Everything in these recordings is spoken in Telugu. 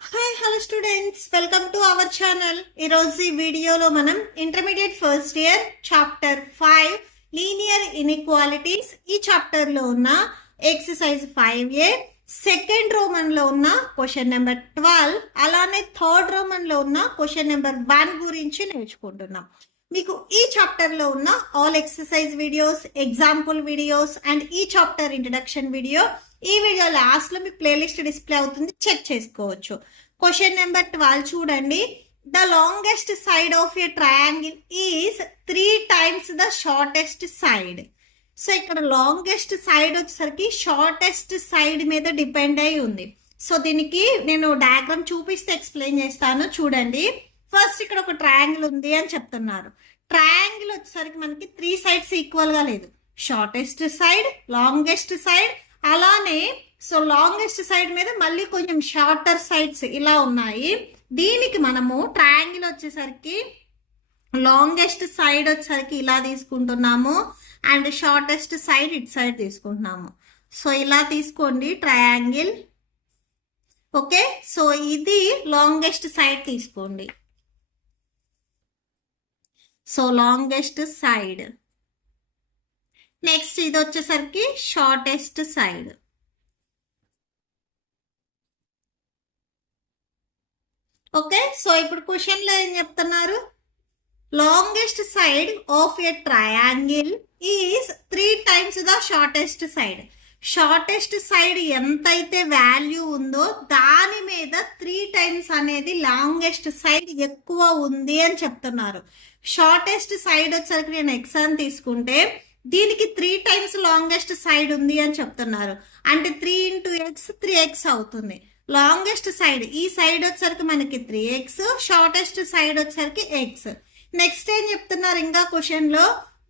Hi hello students, welcome to our channel. ఈరోజు ఈ వీడియోలో మనం intermediate first year chapter 5 linear inequalities ఈ చాప్టర్లో ఉన్న ఎక్సర్సైజ్ 5A సెకండ్ రోమన్లో ఉన్న క్వశ్చన్ నెంబర్ 12 అలానే థర్డ్ రోమన్లో ఉన్న క్వశ్చన్ నెంబర్ 1 గురించి నేర్చుకుంటున్నాం. మీకు ఈ చాప్టర్లో ఉన్న all exercise videos, example videos and ఈ చాప్టర్ ఇంట్రడక్షన్ వీడియో ఈ వీడియో లాస్ట్ లో మీ ప్లేలిస్ట్ డిస్ప్లే అవుతుంది, చెక్ చేసుకోవచ్చు. క్వశ్చన్ నెంబర్ 12 చూడండి. The longest side of a triangle is 3 times the shortest side. So ఇక్కడ లాంగెస్ట్ సైడ్ వచ్చేసరికి షార్టెస్ట్ సైడ్ మీద డిపెండ్ అయి ఉంది. సో దీనికి నేను డయాగ్రామ్ చూపిస్తే ఎక్స్ప్లెయిన్ చేస్తాను, చూడండి. ఫస్ట్ ఇక్కడ ఒక ట్రయాంగిల్ ఉంది అని చెప్తున్నారు. ట్రయాంగిల్ వచ్చేసరికి మనకి 3 sides ఈక్వల్ గా లేదు. షార్టెస్ట్ సైడ్, లాంగెస్ట్ సైడ్, అలానే సో లాంగెస్ట్ సైడ్ మీద మళ్ళీ కొంచెం షార్టర్ సైడ్స్ ఇలా ఉన్నాయి. దీనికి మనము ట్రయాంగిల్ వచ్చేసరికి లాంగెస్ట్ సైడ్ వచ్చేసరికి ఇలా తీసుకుంటున్నాము అండ్ షార్టెస్ట్ సైడ్ ఇటు సైడ్ తీసుకుంటున్నాము. సో ఇలా తీసుకోండి ట్రయాంగిల్. ఓకే, సో ఇది లాంగెస్ట్ సైడ్ తీసుకోండి. So longest side. నెక్స్ట్ ఇది వచ్చేసరికి షార్టెస్ట్ సైడ్. ఓకే, సో ఇప్పుడు క్వశ్చన్ లో ఏం చెప్తున్నారు? Longest side of a triangle is 3 times the shortest side. Shortest side ఎంతైతే వాల్యూ ఉందో దాని మీద 3 times అనేది లాంగెస్ట్ సైడ్ ఎక్కువ ఉంది అని చెప్తున్నారు. షార్టెస్ట్ సైడ్ వచ్చేసరికి నేను ఎక్స్ అని తీసుకుంటే దీనికి 3 times లాంగెస్ట్ సైడ్ ఉంది అని చెప్తున్నారు. అంటే 3 into x 3x అవుతుంది. లాంగెస్ట్ సైడ్ ఈ సైడ్ వచ్చేసరికి మనకి 3x, షార్టెస్ట్ సైడ్ వచ్చేసరికి x. నెక్స్ట్ ఏం చెప్తున్నారు ఇంకా క్వశ్చన్ లో?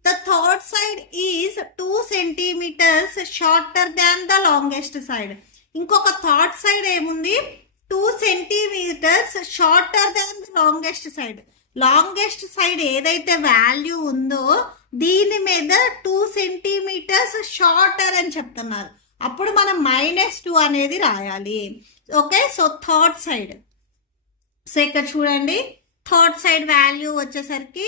The third side is 2 centimeters shorter than the longest side. ఇంకొక థర్డ్ సైడ్ ఏముంది? 2 centimeters shorter than the longest side. Longest side ఏదైతే వాల్యూ ఉందో దీని మీద 2 centimeters షార్టర్ అని చెప్తున్నారు. అప్పుడు మనం -2 అనేది రాయాలి. Okay, so third side. So ఇక్కడ చూడండి, థర్డ్ సైడ్ వాల్యూ వచ్చేసరికి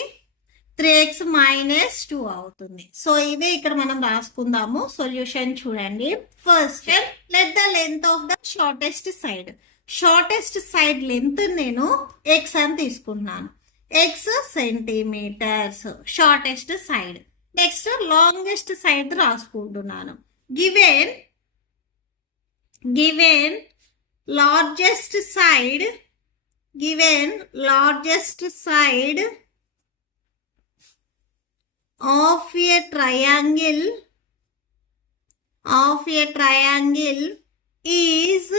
3x -2 అవుతుంది. సో ఇదే ఇక్కడ మనం రాసుకుందాము. సొల్యూషన్ చూడండి. First let the length of the shortest side. Shortest side length నేను x అని తీసుకున్నాను. x centimetres shortest side. Next longest side రాసుకుంటున్నాను. Given largest side of a triangle is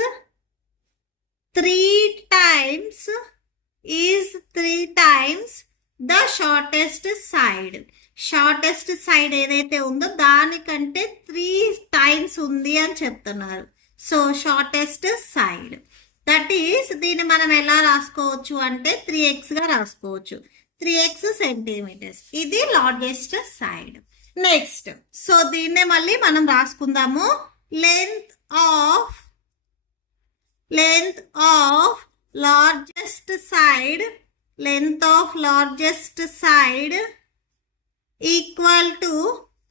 3 times the shortest side. Shortest side ఏదైతే ఉందో దానికంటే 3 times ఉంది అని చెప్తున్నారు. So shortest side that is, దీన్ని మనం ఎలా రాసుకోవచ్చు అంటే 3x గా రాసుకోవచ్చు. 3x centimetres. ఇది లార్జెస్ట్ సైడ్. నెక్స్ట్ సో దీన్నే మళ్ళీ మనం రాసుకుందాము. Length of largest side equal to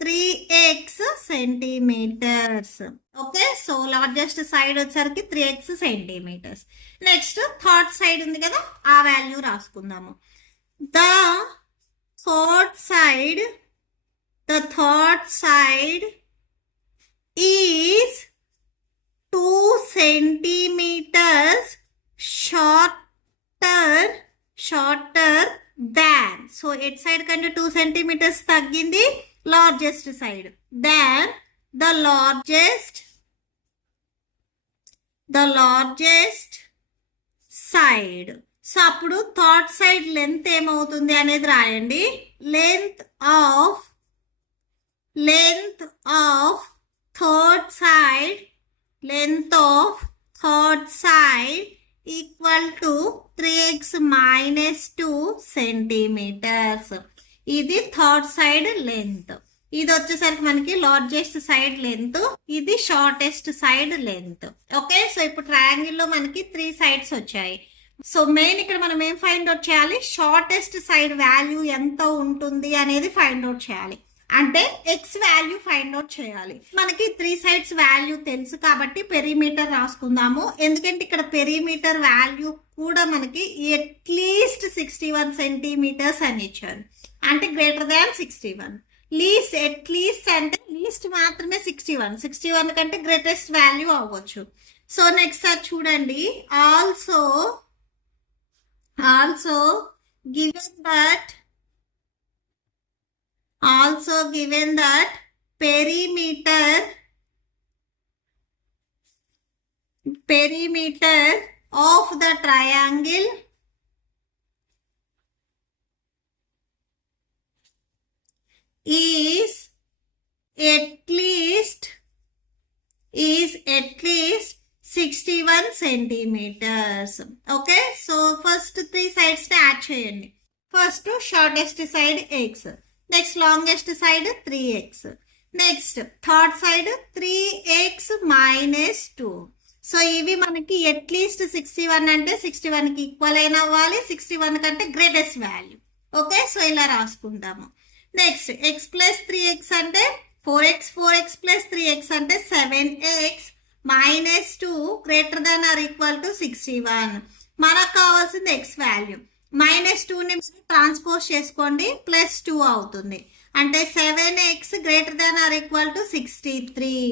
3x centimeters. Okay, so largest side వచ్చేసరికి 3x centimeters. Next third side ఉంది కదా, ఆ వాల్యూ రాసుకుందాము. The third side is 2 centimeters shorter than. So at side కంటే 2 centimeters తగ్గింది. Largest side than the largest side. So అప్పుడు థర్డ్ సైడ్ లెంత్ ఏమవుతుంది అనేది రాయండి. Length of third side equal to 3x -2 centimeters. ఇది థర్డ్ సైడ్ లెంత్. ఇది వచ్చేసరికి మనకి లార్జెస్ట్ సైడ్ లెంత్, ఇది shortest side length. Okay, so ఇప్పుడు ట్రయాంగిల్ లో మనకి 3 సైడ్స్ వచ్చాయి. సో మెయిన్ ఇక్కడ మనం ఏం ఫైండ్ అవుట్ చేయాలి, షార్టెస్ట్ సైడ్ వాల్యూ ఎంత ఉంటుంది అనేది ఫైండ్ అవుట్ చేయాలి. అంటే ఎక్స్ వాల్యూ ఫైండ్ అవుట్ చేయాలి. మనకి 3 సైడ్స్ వాల్యూ తెలుసు కాబట్టి పెరిమీటర్ రాసుకుందాము. ఎందుకంటే ఇక్కడ పెరిమీటర్ వాల్యూ కూడా మనకి అట్లీస్ట్ 61 సెంటీమీటర్స్ అని ఇచ్చారు, అంటే గ్రేటర్ దాన్ 61. లీస్ట్ అట్లీస్ట్ అంటే లీస్ట్ మాత్రమే 61 కంటే గ్రేటెస్ట్ వాల్యూ అవ్వచ్చు. సో నెక్స్ట్ అది చూడండి, also given that perimeter of the triangle is at least 61 centimeters. Okay, so first 3 sides add cheyandi. First shortest side x, next longest side 3x, next third side 3x minus 2. So ఇవి మనకి అట్లీస్ట్ 61 అంటే 61 కి ఈక్వల్ అయిన అవ్వాలి, 61 కంటే గ్రేటెస్ట్ వాల్యూ. ఓకే, సో ఇలా రాసుకుంటాము. నెక్స్ట్ x ప్లస్ 3x అంటే 4x ప్లస్ 3x అంటే 7x minus 2 greater than or equal to 61. మనకు కావాల్సింది x వాల్యూ. -2ని ట్రాన్స్పోజ్ చేసుకోండి, +2 అవుతుంది, అంటే 7x greater than or equal to 63.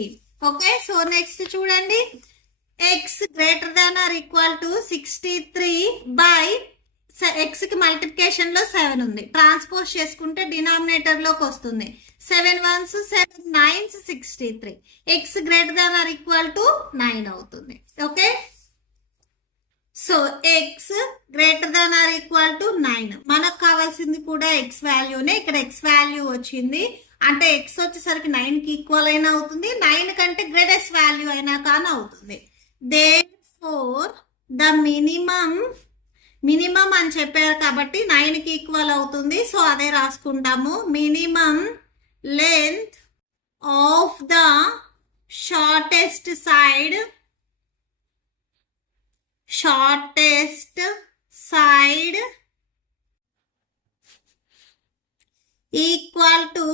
Okay, so next చూడండి, x greater than or equal to 63 by x కి మల్టిప్లికేషన్ లో 7 ఉంది, ట్రాన్స్పోజ్ చేసుకుంటే డినామినేటర్ లోకి వస్తుంది. 7 1s 7 9s 63. x greater than or equal to 9 అవుతుంది. Okay, so x greater than or equal to 9. మనకు కావాల్సింది కూడా x వాల్యూనే. ఇక్కడ x వాల్యూ వచ్చింది అంటే x వచ్చేసరికి 9 కి ఈక్వల్ అయినా అవుతుంది, 9 కంటే గ్రేటెస్ట్ వాల్యూ అయినా కానీ అవుతుంది. దేర్ఫోర్ ద మినిమం అని చెప్పారు కాబట్టి 9 కి ఈక్వల్ అవుతుంది. సో అదే రాసుకుంటాము. Minimum length of the shortest side equal to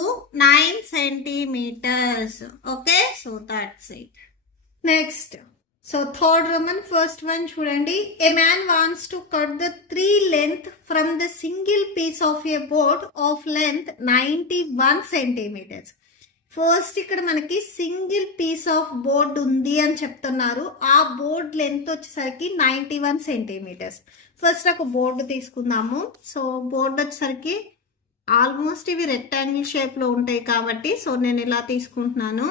9 centimeters. Okay, so that's it. Next, so third Roman, first one చూడండి. A man wants to cut the tree length from the single piece of a board of length 91 centimeters. First ఇక్కడ మనకి సింగిల్ పీస్ ఆఫ్ బోర్డ్ ఉంది అని చెప్తున్నారు. ఆ బోర్డ్ లెంత్ వచ్చేసరికి 91 సెంటీమీటర్స్. ఫస్ట్ ఒక బోర్డు తీసుకుందాము. సో బోర్డు వచ్చేసరికి ఆల్మోస్ట్ ఇవి రెక్టాంగిల్ షేప్ లో ఉంటాయి కాబట్టి సో నేను ఇలా తీసుకుంటున్నాను.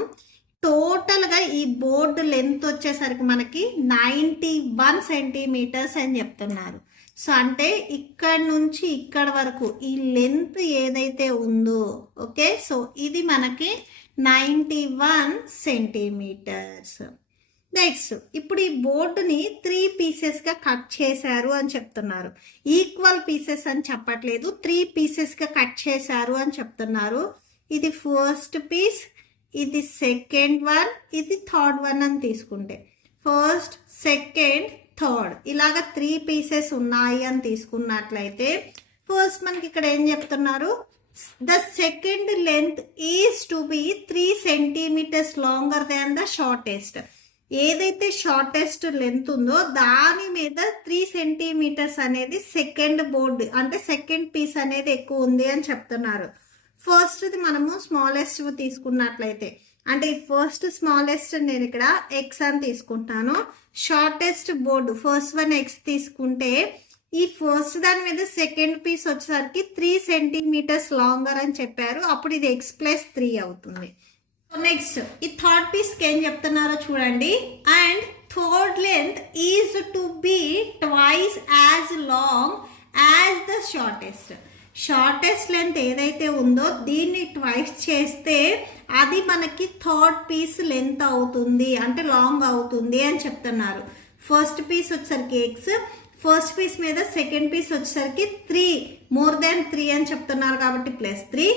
టోటల్ గా ఈ బోర్డు లెంత్ వచ్చేసరికి మనకి 91 సెంటీమీటర్స్ అని చెప్తున్నారు. సో అంటే ఇక్కడ నుంచి ఇక్కడ వరకు ఈ లెంత్ ఏదైతే ఉందో, ఓకే, సో ఇది మనకి 91 సెంటీమీటర్స్. నెక్స్ట్ ఇప్పుడు ఈ బోర్డుని 3 పీసెస్ గా కట్ చేశారు అని చెప్తున్నారు. ఈక్వల్ పీసెస్ అని చెప్పట్లేదు, 3 పీసెస్ గా కట్ చేశారు అని చెప్తున్నారు. ఇది ఫస్ట్ పీస్, ఇది సెకండ్ వన్, ఇది థర్డ్ వన్ అని తీసుకుంటే ఫస్ట్ సెకండ్ థర్డ్ ఇలాగా 3 పీసెస్ ఉన్నాయి అని తీసుకున్నట్లయితే ఫస్ట్ మనకి ఇక్కడ ఏం చెప్తున్నారు, the second length is to be 3 centimetres longer than the shortest. ఏదైతే షార్టెస్ట్ లెంత్ ఉందో దాని మీద 3 సెంటీమీటర్స్ అనేది సెకండ్ బోర్డు అంటే సెకండ్ పీస్ అనేది ఎక్కువ ఉంది అని చెప్తున్నారు. ఫస్ట్ది మనము స్మాలెస్ట్ తీసుకున్నట్లయితే అంటే ఫస్ట్ స్మాలెస్ట్ నేను ఇక్కడ ఎక్స్ అని తీసుకుంటాను. Shortest board first one X తీసుకుంటే ఈ ఫస్ట్ దాని మీద సెకండ్ పీస్ వచ్చేసరికి 3 సెంటీమీటర్స్ లాంగర్ అని చెప్పారు. అప్పుడు ఇది x + 3 అవుతుంది. నెక్స్ట్ ఈ థర్డ్ పీస్కి ఏం చెప్తున్నారో చూడండి. And third length is to B twice as long as the shortest. Shortest length ఏదైతే ఉందో దీన్ని ట్వైస్ చేస్తే అది మనకి థర్డ్ పీస్ లెంత్ అవుతుంది అంటే లాంగ్ అవుతుంది అని చెప్తున్నారు. ఫస్ట్ పీస్ వచ్చేసరికి ఎక్స్, ఫస్ట్ పీస్ మీద సెకండ్ పీస్ వచ్చేసరికి 3 మోర్ దాన్ 3 అని చెప్తున్నారు కాబట్టి +3.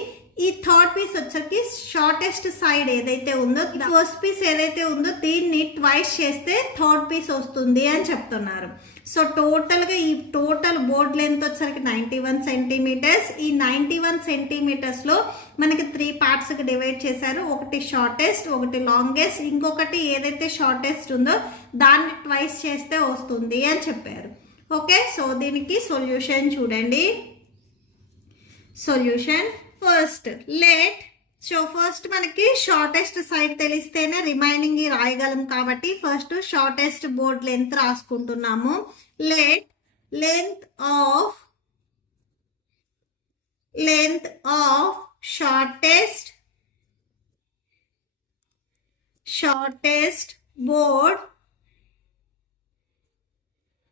ఈ థర్డ్ పీస్ వచ్చరికి షార్టెస్ట్ సైడ్ ఏదైతే ఉందో, ఫస్ట్ పీస్ ఏదైతే ఉందో దీన్ని ట్వైస్ చేస్తే థర్డ్ పీస్ వస్తుంది అని చెప్తున్నారు. సో టోటల్గా ఈ టోటల్ బోర్డ్ లెంత్ వచ్చరికి 91 సెంటీమీటర్స్. ఈ 91 సెంటీమీటర్స్లో మనకి 3 పార్ట్స్కి డివైడ్ చేశారు. ఒకటి షార్టెస్ట్, ఒకటి లాంగెస్ట్, ఇంకొకటి ఏదైతే షార్టెస్ట్ ఉందో దాన్ని ట్వైస్ చేస్తే వస్తుంది అని చెప్పారు. ఓకే, సో దీనికి సొల్యూషన్ చూడండి. Solution first let, so first మనకి షార్టెస్ట్ సైడ్ తెలిస్తేనే రిమైనింగ్ రాయగలం కాబట్టి ఫస్ట్ షార్టెస్ట్ బోర్డ్ లెంత్ రాసుకుంటున్నాము. Let length of shortest board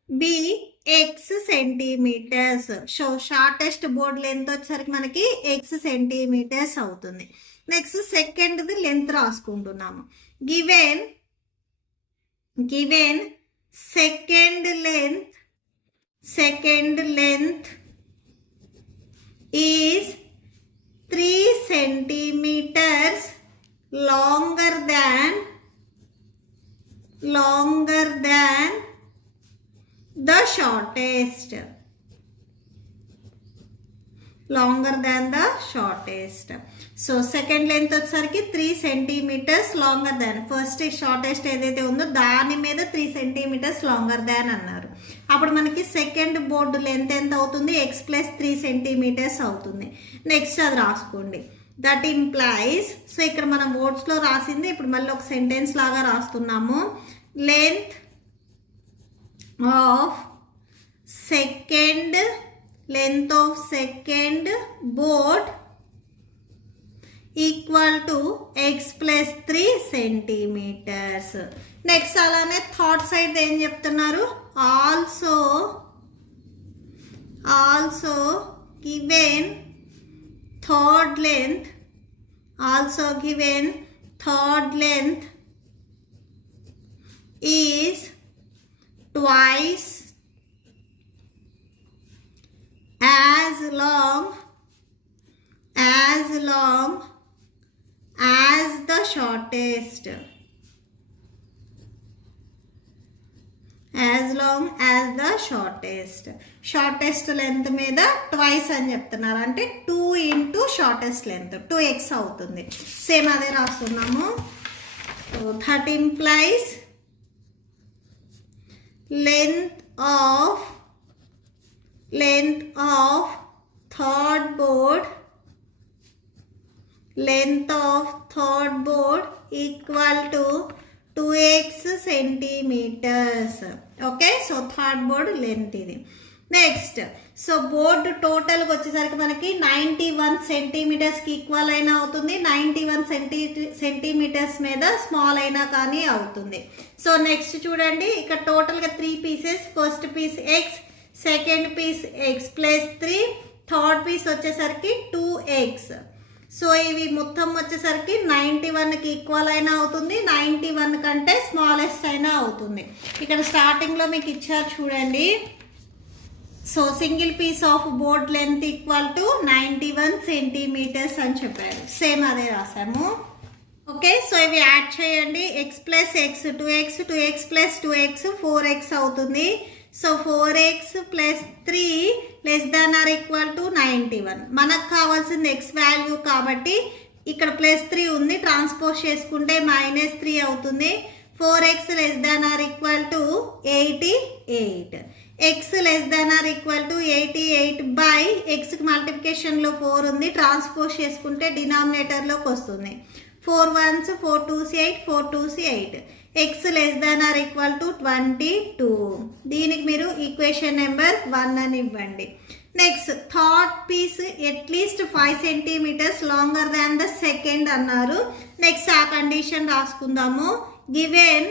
be x centimetres. So shortest board length వచ్చేసరికి మనకి ఎక్స్ సెంటీమీటర్స్ అవుతుంది. నెక్స్ట్ సెకండ్ది లెంత్ రాసుకుంటున్నాము. Given second length is 3 centimetres longer than the shortest. So second length వచ్చేసరికి 3 centimetres longer than, first shortest ఏదైతే ఉందో దాని మీద 3 సెంటీమీటర్స్ లాంగర్ దాన్ అన్నారు. అప్పుడు మనకి సెకండ్ బోర్డు లెంత్ ఎంత అవుతుంది, ఎక్స్ ప్లస్ 3 సెంటీమీటర్స్ అవుతుంది. నెక్స్ట్ అది రాసుకోండి. దట్ ఇంప్లైజ్, సో ఇక్కడ మనం వర్డ్స్లో రాసింది ఇప్పుడు మళ్ళీ ఒక సెంటెన్స్ లాగా రాస్తున్నాము. Length of second board equal to x plus 3 centimeters. Next అలానే థర్డ్ సైడ్ ఏం చెప్తున్నారు, also given third length is twice as long as the shortest. Shortest length మీద ట్వైస్ అని చెప్తున్నారు, అంటే 2 ఇంటూ షార్టెస్ట్ లెంత్ 2x అవుతుంది. సేమ్ అదే రాస్తున్నాము. So that implies length of third board equal to 2x centimeters. Okay, so third board length ఇది. నెక్స్ట్ సో బోర్డు టోటల్గా వచ్చేసరికి మనకి 91 సెంటీమీటర్స్కి ఈక్వల్ అయినా అవుతుంది, 91 సెంటీమీటర్స్ మీద స్మాల్ అయినా కానీ అవుతుంది. సో నెక్స్ట్ చూడండి, ఇక్కడ టోటల్గా 3 pieces, first piece x, second piece x plus 3, third piece వచ్చేసరికి 2x. సో ఇవి మొత్తం వచ్చేసరికి 91కి ఈక్వల్ అయినా అవుతుంది, 91 కంటే స్మాలెస్ట్ అయినా అవుతుంది. ఇక్కడ స్టార్టింగ్లో మీకు ఇచ్చారు చూడండి. So single piece of board length equal to 91 centimeters అని చెప్పారు. సేమ్ అదే రాసాము. ఓకే, సో ఇవి యాడ్ చేయండి. X plus x 2x, 2x plus 2x 4x అవుతుంది. So 4x plus 3 less than or equal to 91. మనకు కావాల్సింది ఎక్స్ వాల్యూ కాబట్టి ఇక్కడ ప్లస్ 3 ఉంది, ట్రాన్స్పోజ్ చేసుకుంటే -3 అవుతుంది. 4x less than or equal to 88. x less than or equal to 88 by ఎక్స్కి మల్టిప్లికేషన్లో 4 ఉంది, ట్రాన్స్పోజ్ చేసుకుంటే డినామినేటర్లోకి వస్తుంది. 4 1s 4 2s 8, 4 2s 8. x less than or equal to 22. దీనికి మీరు ఈక్వేషన్ నెంబర్ 1 అని ఇవ్వండి. Next third piece at least 5 centimetres longer than the second అన్నారు. నెక్స్ట్ ఆ కండిషన్ రాసుకుందాము. గివెన్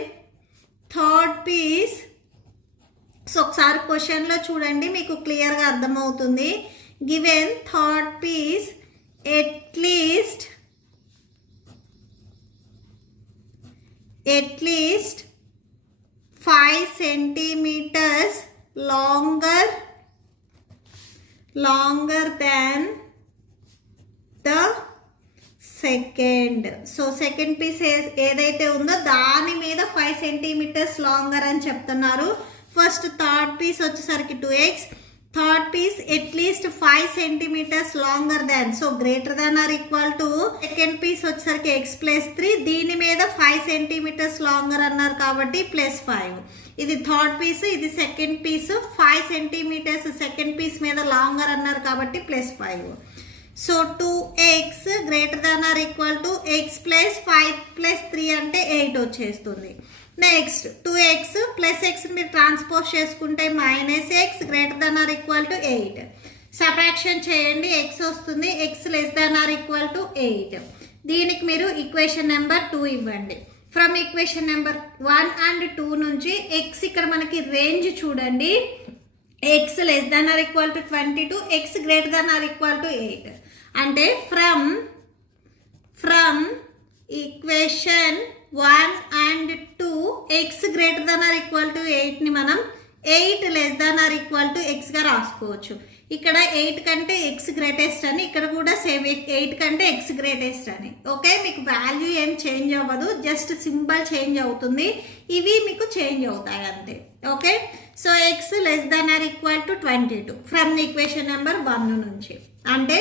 థర్డ్ పీస్, సో ఒకసారి క్వశ్చన్లో చూడండి మీకు క్లియర్గా అర్థమవుతుంది. Given third piece at least 5 centimeters longer than the second. So second piece ఏదైతే ఉందో దాని మీద 5 సెంటీమీటర్స్ లాంగర్ అని చెప్తున్నారు. ఫస్ట్ థర్డ్ పీస్ వచ్చేసరికి 2x, third piece at least 5 centimetres longer than, so greater than or equal to second piece వచ్చేసరికి x+3, దీని మీద 5 సెంటీమీటర్స్ లాంగర్ అన్నారు కాబట్టి +5. ఇది థర్డ్ పీస్, ఇది second piece, 5 centimeters second piece మీద లాంగర్ అన్నారు కాబట్టి +5. So 2x greater than or equal to x+5+3 అంటే 8 వచ్చేస్తుంది. నెక్స్ట్ 2x ప్లస్ x మీరు ట్రాన్స్పోజ్ చేసుకుంటే -x greater than or equal to 8. Subtraction చేయండి, x వస్తుంది, x less than or equal to 8. దీనికి మీరు ఈక్వేషన్ నెంబర్ 2 ఇవ్వండి. ఫ్రమ్ ఈక్వేషన్ నెంబర్ 1 and 2 నుంచి x ఇక్కడ మనకి రేంజ్ చూడండి, x less than or equal to 22, x greater than or equal to 8. అంటే from equation 1 and 2 x greater than or equal to 8ని మనం 8 less than or equal to x గా రాసుకోవచ్చు. ఇక్కడ 8 కంటే x గ్రేటెస్ట్ అని, ఇక్కడ కూడా సేమ్ 8 కంటే x గ్రేటెస్ట్ అని. ఓకే, మీకు వాల్యూ ఏం చేంజ్ అవ్వదు, జస్ట్ సింబల్ చేంజ్ అవుతుంది, ఇవి మీకు చేంజ్ అవుతాయి అంతే. Okay, so x less than or equal to 22 from equation number 1 నుంచి. అంటే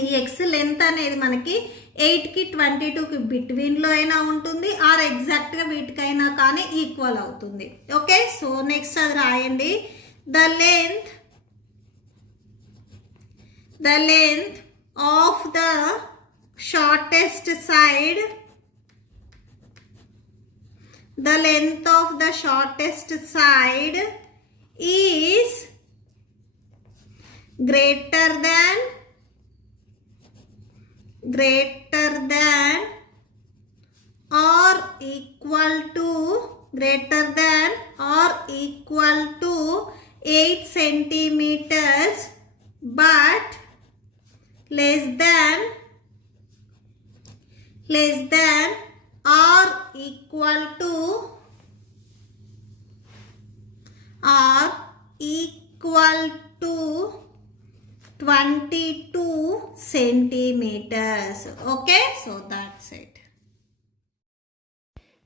ఈ x లెంత్ అనేది మనకి 8కి 22కి బిట్వీన్లో అయినా ఉంటుంది, ఆర్ ఎగ్జాక్ట్గా వీటికైనా కానీ ఈక్వల్ అవుతుంది. ఓకే, సో నెక్స్ట్ అది రాయండి. The length of the shortest side, the length of the shortest side is greater than or equal to 8 centimeters but less than or equal to 22 centimeters. Okay, so that's it.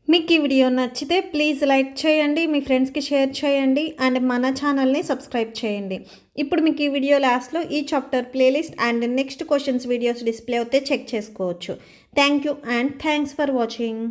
మీకు ఈ వీడియో నచ్చితే ప్లీజ్ లైక్ చేయండి, మీ ఫ్రెండ్స్కి షేర్ చేయండి అండ్ మన ఛానల్ని సబ్స్క్రైబ్ చేయండి. ఇప్పుడు మీకు ఈ వీడియో లాస్ట్లో ఈ chapter playlist and next questions videos display అవుతే చెక్ చేసుకోవచ్చు. Thank you and thanks for watching.